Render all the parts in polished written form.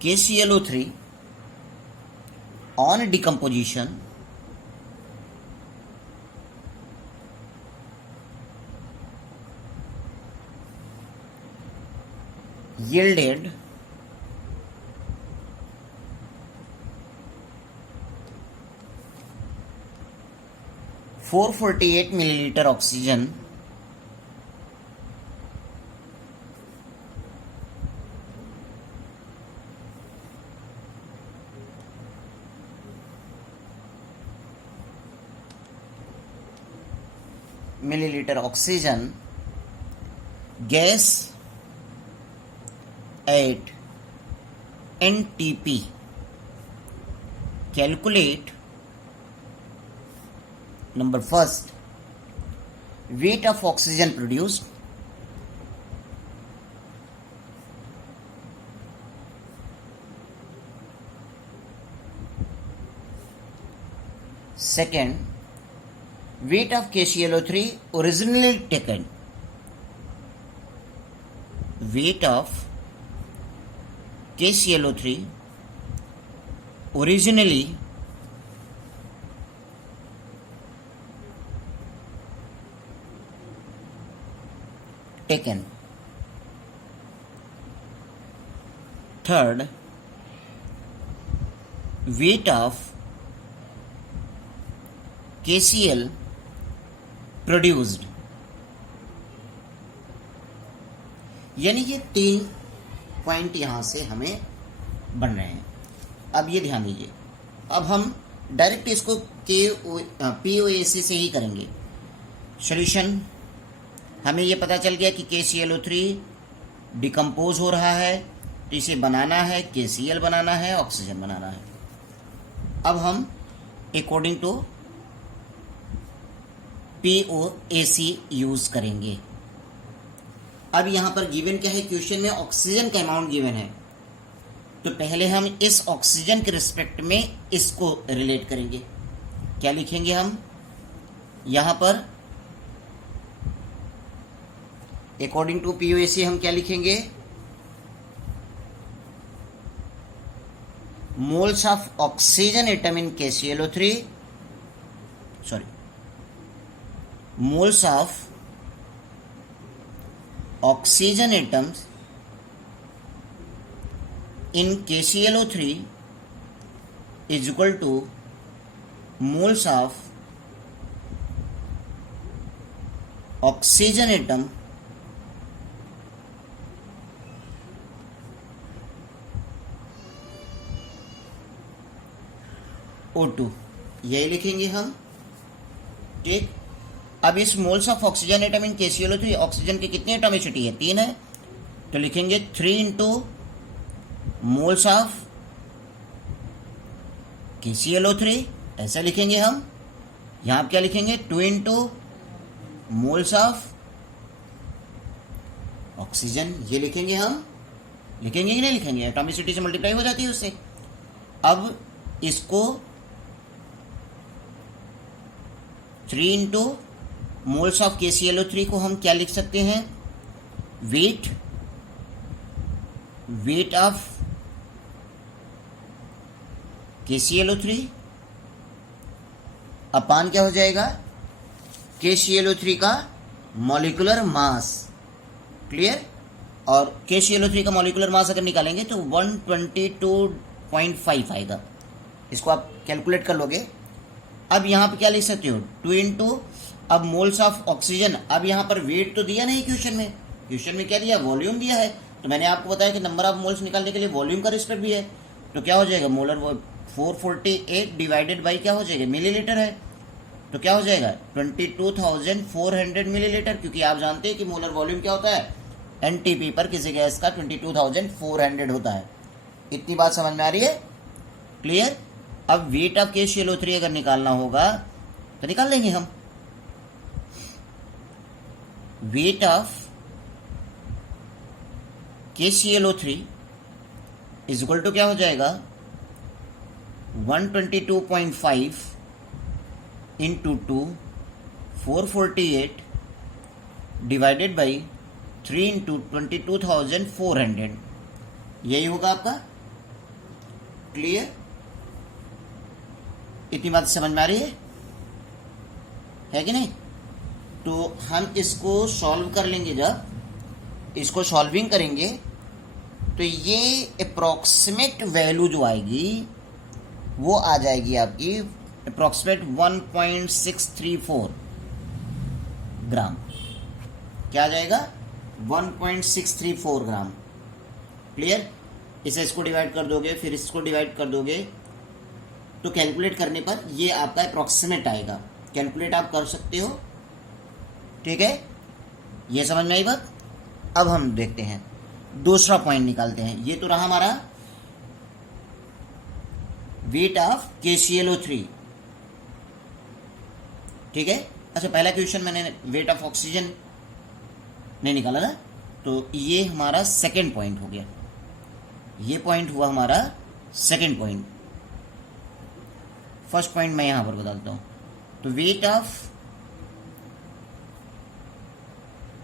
KClO3 on decomposition yielded 448 milliliter oxygen gas at NTP. Calculate number first, weight of oxygen produced. Second, weight of KClO3 originally taken. Weight of KClO3 originally taken. Third, weight of KCl produced. यानी ये 3 point यहां से हमें बन रहे हैं. अब ये ध्यान दीजिए, अब हम डायरेक्ट इसको POAC से ही करेंगे. सॉल्यूशन हमें ये पता चल गया कि KClO3 डिकम्पोज हो रहा है, तो इसे बनाना है, KCl बनाना है, ऑक्सीजन बनाना है. अब हम अकॉर्डिंग टू POAC यूज करेंगे. अब यहां पर गिवन क्या है, क्वेश्चन में ऑक्सीजन का अमाउंट गिवन है, तो पहले हम इस ऑक्सीजन के रिस्पेक्ट में इसको रिलेट करेंगे. क्या लिखेंगे हम यहां पर, अकॉर्डिंग टू POAC हम क्या लिखेंगे, moles of oxygen atom in KClO3, moles of oxygen atoms in KClO3 is equal to moles of oxygen atom O2. यही लिखेंगे हम. ठीक. अब इस moles of oxygen atom in KClO3, oxygen की कितनी एटॉमिसिटी है, 3 है, तो लिखेंगे 3 इंटू मोल्स ऑफ KClO3, ऐसा लिखेंगे हम. यहां आप क्या लिखेंगे, 2 इंटू मोल्स ऑफ ऑक्सीजन, ये लिखेंगे हम. लिखेंगे कि नहीं लिखेंगे, एटॉमिसिटी से मल्टीप्लाई हो जाती है उससे. अब इसको 3 इंटू मोल्स ऑफ KClO3 को हम क्या लिख सकते हैं, वेट ऑफ KClO3 अपान क्या हो जाएगा, KClO3 का मॉलिक्यूलर मास. क्लियर. और KClO3 का मॉलिक्यूलर मास अगर निकालेंगे तो 122.5 आएगा. इसको आप कैलकुलेट कर लोगे. अब यहां पे क्या लिख सकते हो, 2 इंटू अब मोल्स ऑफ ऑक्सीजन. अब यहां पर वेट तो दिया नहीं क्वेश्चन में, क्वेश्चन में क्या दिया, वॉल्यूम दिया है. तो मैंने आपको बताया कि नंबर ऑफ मोल्स निकालने के लिए वॉल्यूम का रिस्पेक्ट भी है. तो क्या हो जाएगा, मोलर 448 डिवाइडेड बाई क्या हो जाएगा, मिलीलीटर है, तो क्या हो जाएगा 22,400 मिलीलीटर. क्योंकि आप जानते हैं कि मोलर वॉल्यूम क्या होता है, NTP पर किसी गैस का 22,400 होता है. इतनी बात समझ में आ रही है. क्लियर. अब वेट ऑफ KClO3 अगर निकालना होगा तो निकाल लेंगे हम. Weight of KClO3 is equal to क्या हो जाएगा, 122.5 इंटू 2 448 डिवाइडेड बाई 3 इंटू 22,400. यही होगा आपका क्लियर? इतनी बात समझ में आ रही है कि नहीं? तो हम इसको सॉल्व कर लेंगे, जब इसको सॉल्विंग करेंगे तो ये अप्रॉक्सीमेट वैल्यू जो आएगी वो आ जाएगी आपकी अप्रॉक्सीमेट 1.634 ग्राम। क्या आ जाएगा? 1.634 ग्राम। क्लियर? इसे इसको डिवाइड कर दोगे, फिर इसको डिवाइड कर दोगे, तो कैलकुलेट करने पर ये आपका अप्रॉक्सीमेट आएगा। कैलकुलेट आप कर सकते हो, ठीक है? ये समझ में आई बात? अब हम देखते हैं दूसरा पॉइंट निकालते हैं। ये तो रहा हमारा वेट ऑफ KClO3, ठीक है? अच्छा, पहला क्वेश्चन मैंने वेट ऑफ ऑक्सीजन नहीं निकाला ना, तो ये हमारा सेकंड पॉइंट हो गया। ये पॉइंट हुआ हमारा सेकंड पॉइंट। फर्स्ट पॉइंट मैं यहां पर बदलता हूं। तो वेट ऑफ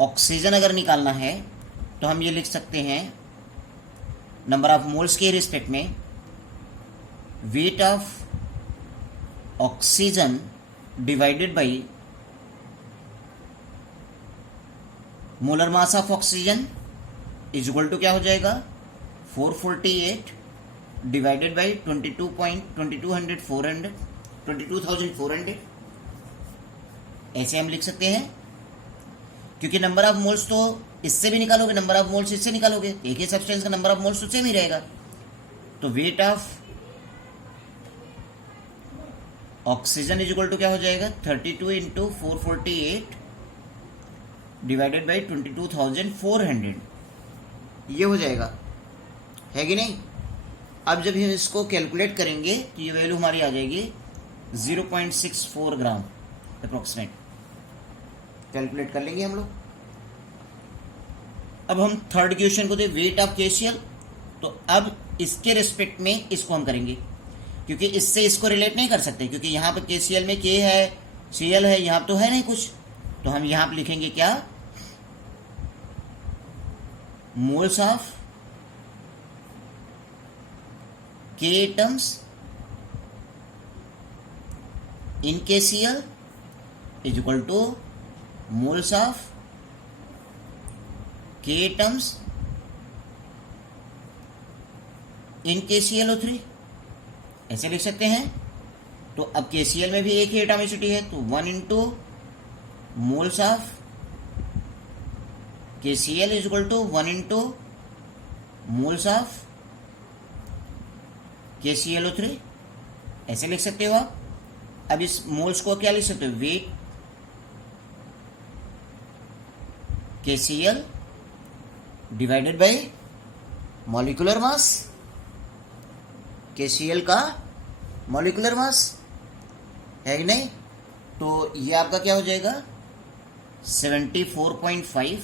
ऑक्सीजन अगर निकालना है तो हम ये लिख सकते हैं नंबर ऑफ मोल्स के रिस्पेक्ट में weight of oxygen divided by molar mass of oxygen is equal to क्या हो जाएगा? 448 डिवाइडेड बाई 22,400 ऐसे हम लिख सकते हैं, क्योंकि नंबर ऑफ मोल्स तो इससे भी निकालोगे, नंबर ऑफ मोल्स इससे निकालोगे, एक ही सब्सटेंस का नंबर ऑफ मोल्स तो सेम ही रहेगा। तो weight of oxygen is equal to क्या हो जाएगा? 32 इंटू 448 डिवाइडेड बाई 22,400, ये हो जाएगा, है कि नहीं? अब जब हम इसको कैलकुलेट करेंगे तो ये वैल्यू हमारी आ जाएगी 0.64 ग्राम अप्रोक्सीमेट। कैलकुलेट कर लेंगे हम लोग। अब हम थर्ड क्वेश्चन को दे वेट ऑफ KCl, तो अब इसके रिस्पेक्ट में इसको हम करेंगे, क्योंकि इससे इसको रिलेट नहीं कर सकते, क्योंकि यहां पर KCl में K है, Cl है, यहां तो है नहीं कुछ। तो हम यहां पर लिखेंगे क्या? Moles of K atoms in KCl is equal two moles of K atoms in KClO3, ऐसे लिख सकते हैं। तो अब KCl में भी एक ही एटॉमिसिटी है, तो 1 into moles of KCl is equal to 1 into moles of KClO3, ऐसे लिख सकते हो आप। अब इस मोल्स को क्या लिख सकते हो? Weight KCl divided by molecular mass, KCl का मॉलिक्यूलर मास, है कि नहीं? तो ये आपका क्या हो जाएगा? 74.5।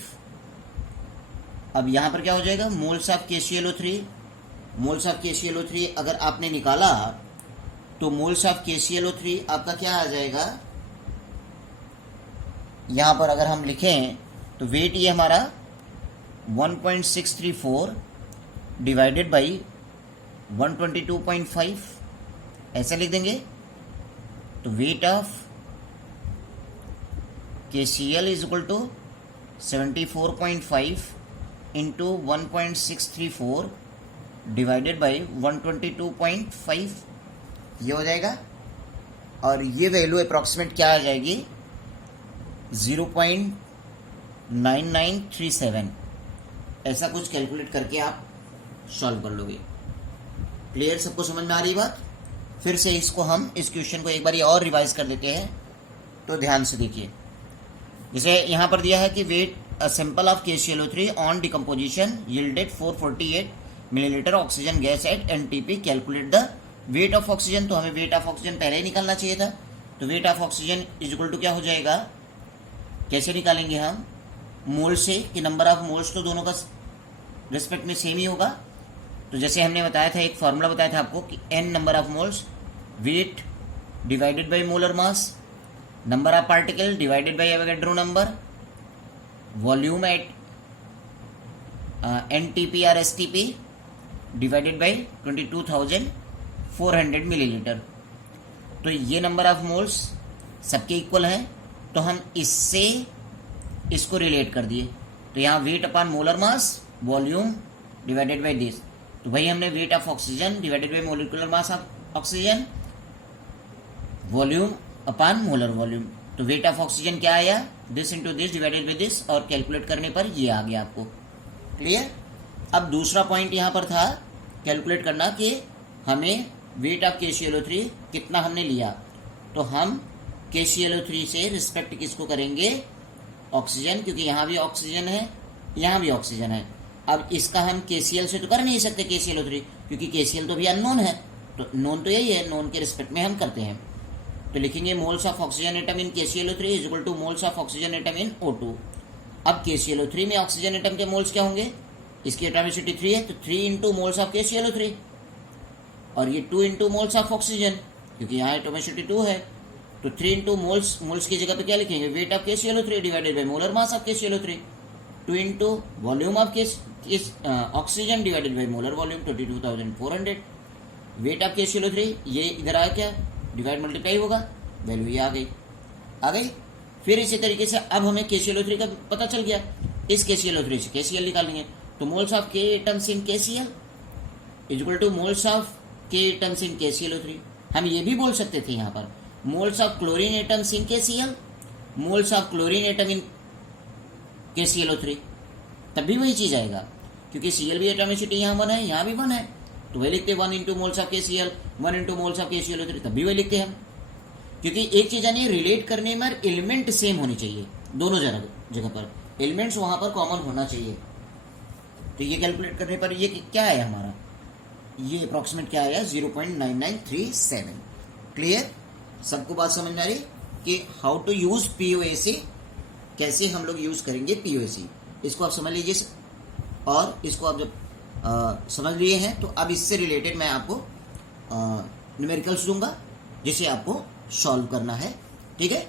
अब यहां पर क्या हो जाएगा? Moles of KClO3, moles of KClO3 अगर आपने निकाला तो मोल्स ऑफ KClO3 आपका क्या आ जाएगा? यहां पर अगर हम लिखें तो वेट ये हमारा 1.634 डिवाइडेड बाई 122.5, ऐसे लिख देंगे। तो weight of KCl is equal to 74.5 into 1.634 divided by 122.5, ये हो जाएगा। और ये वैल्यू अप्रॉक्सीमेट क्या आ जाएगी? 0.9937, ऐसा कुछ कैलकुलेट करके आप सॉल्व कर लोगे। क्लियर? सबको समझ में आ रही बात? फिर से इसको हम इस क्वेश्चन को एक बार और रिवाइज कर देते हैं, तो ध्यान से देखिए। जैसे यहां पर दिया है कि weight a sample of KClO3 on decomposition yielded 448 millilitre oxygen gas at NTP, calculate the weight of oxygen. तो हमें वेट ऑफ ऑक्सीजन पहले ही निकालना चाहिए था। तो weight of oxygen is equal to क्या हो जाएगा? कैसे निकालेंगे हम? मोल से, कि नंबर ऑफ मोल्स तो दोनों का रिस्पेक्ट में सेम ही होगा। तो जैसे हमने बताया था, एक फॉर्मूला बताया था आपको कि n number of moles, weight divided by molar mass, number of particle divided by Avogadro number, volume at NTP और STP डिवाइडेड बाय 22,400। 400 मिलीलीटर। तो ये नंबर ऑफ मोल्स सबके इक्वल है, तो हम इससे इसको रिलेट कर दिए। तो यहाँ weight upon molar mass volume divided by this, तो भाई हमने wait of oxygen divided by molecular mass of oxygen volume upon molar volume. तो वेट ऑफ ऑक्सीजन क्या आया, this into this divided by this, और कैलकुलेट करने पर ये आ गया आपको। क्लियर। अब दूसरा पॉइंट यहाँ पर था कैलकुलेट करना कि हमें वेट ऑफ KClO3 कितना हमने लिया। तो हम KClO3 से रिस्पेक्ट किसको करेंगे, ऑक्सीजन, क्योंकि यहाँ भी ऑक्सीजन है यहाँ भी ऑक्सीजन है। अब इसका हम KCl से तो कर नहीं सकते KClO3, क्योंकि KCl तो भी अननोन है, तो नोन तो यही है, नोन के रिस्पेक्ट में हम करते हैं। तो लिखेंगे moles of oxygen atom in KClO3 is equal two moles of oxygen atom in O2। अब KClO3 में ऑक्सीजन एटम के मोल्स क्या होंगे, इसकी एटॉमिसिटी 3 है, तो 3 इंटू मोल्स ऑफ KClO3, और ये 2 इंटू मोल्स ऑफ ऑक्सीजन, क्योंकि यहाँ एटॉमिसिटी 2 है, तो 3 इंटू मोल्स की जगह पे क्या लिखेंगे, wait of KClO3 divided by molar mass of KClO3, 2 into volume of oxygen divided by molar volume 22,400। Wait of KClO3 ये इधर आया क्या, डिवाइड मल्टीप्लाई होगा, वैल्यू ये आ गई। फिर इसी तरीके से अब हमें KClO3 का पता चल गया, इस KClO3 से KCl निकालेंगे, तो moles of K atoms in KCl is equal two moles of K atoms in KClO3। हम ये भी बोल सकते थे यहाँ पर moles of chlorine atoms in KCl, moles of chlorine atom in KClO3, तब भी वही चीज आएगा, क्योंकि Cl भी एटॉमिसिटी यहाँ 1 है, यहाँ भी 1 है, तो वही लिखते 1 into moles of KCl, 1 into moles of KClO3, तब भी वही लिखते हैं। क्योंकि एक चीज यानी रिलेट करने में एलिमेंट सेम होनी चाहिए, दोनों जगह पर एलिमेंट्स वहां पर कॉमन होना चाहिए। तो ये कैलकुलेट करने पर ये क्या है हमारा, ये अप्रोक्सीमेट क्या आया, 0.9937। क्लियर, सबको बात समझ में आ रही कि हाउ टू यूज POAC, कैसे हम लोग यूज करेंगे POAC, इसको आप समझ लीजिए। और इसको आप जब समझ लिए हैं, तो अब इससे रिलेटेड मैं आपको न्यूमेरिकल्स दूंगा जिसे आपको सॉल्व करना है, ठीक है।